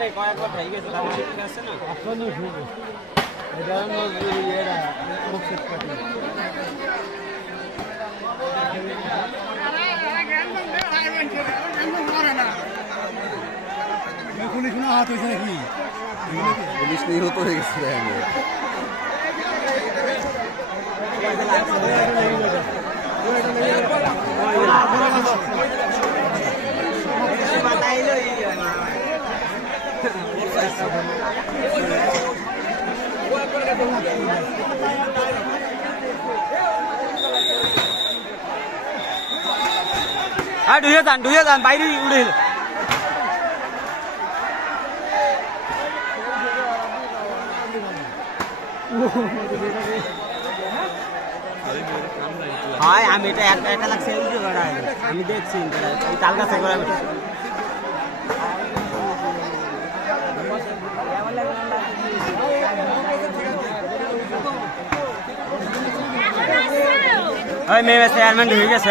নাই কয়েকবার হয়ে গেছে তার ঠিক আছে না আসলে ঠিক আছে এটা নজরুল এরা মুখের কাটি পুলিশ না হাত হইছে নাকি পুলিশ নিহত হয়ে গেছে আমি ঢুয়ে যান বাইরে উড়ে হয় আমি এটা একটা লাগছে আমি দেখছি তাল গাছে করে ওই মেয়ে চেয়ারম্যান হয়ে গেছে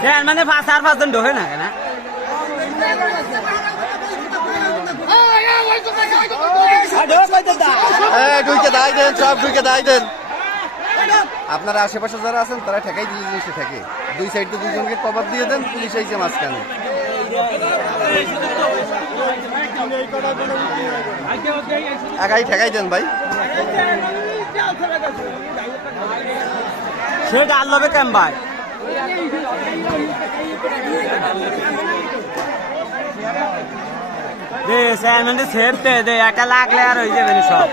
চেয়ারম্যানে 5-4 ঢোকে না কেন আপনারা আশেপাশে যারা আছেন তারা ঠেকাই দিলে জিনিসটা ঠেকে দুই সাইডে দুজনকে কভার দিয়ে দেন পুলিশ আইছে মাঝখানে একাই ঠেকাই দেন ভাই সেটা আল্লবে কেম ভাই দে চেয়ারম্যানকে ছেড়তে দে একটা লাগলে আর হয়ে যাবে সব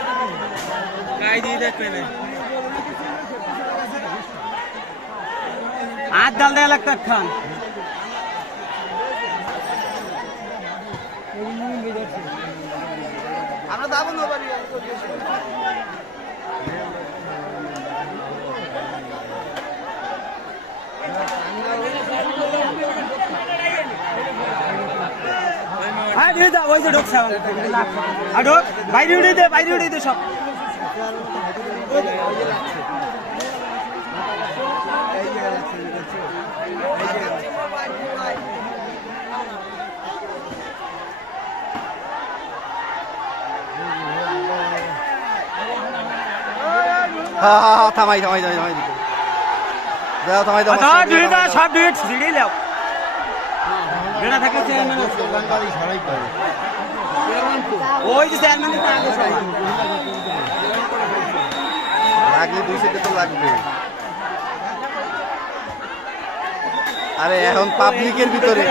হাত ডাল দেয়া লাগতো খান আমরা যাবো না বাড়ি ওই যে ঢোকছে বাইরে উড়ে দে সব থামাই সব ডিট ছিড়ে নাও বেড়া থাকে ওই যে চেয়ারম্যান লাগলে দুই সাইডে তো লাগবে আরে এখন পাবলিকের ভিতরে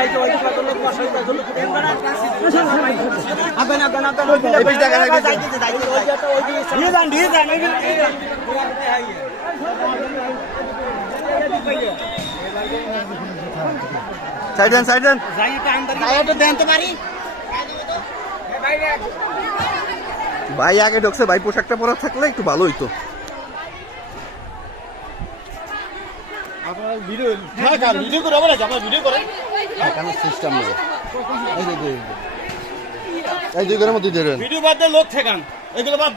ভাই আগে ঢুকছে ভাই পোশাকটা পরা থাকলে একটু ভালো হইতো সিস্টেম নেই এই দুই ঘরের মধ্যে ভিডিও বাদ লোক ঠেকান এগুলো বাদ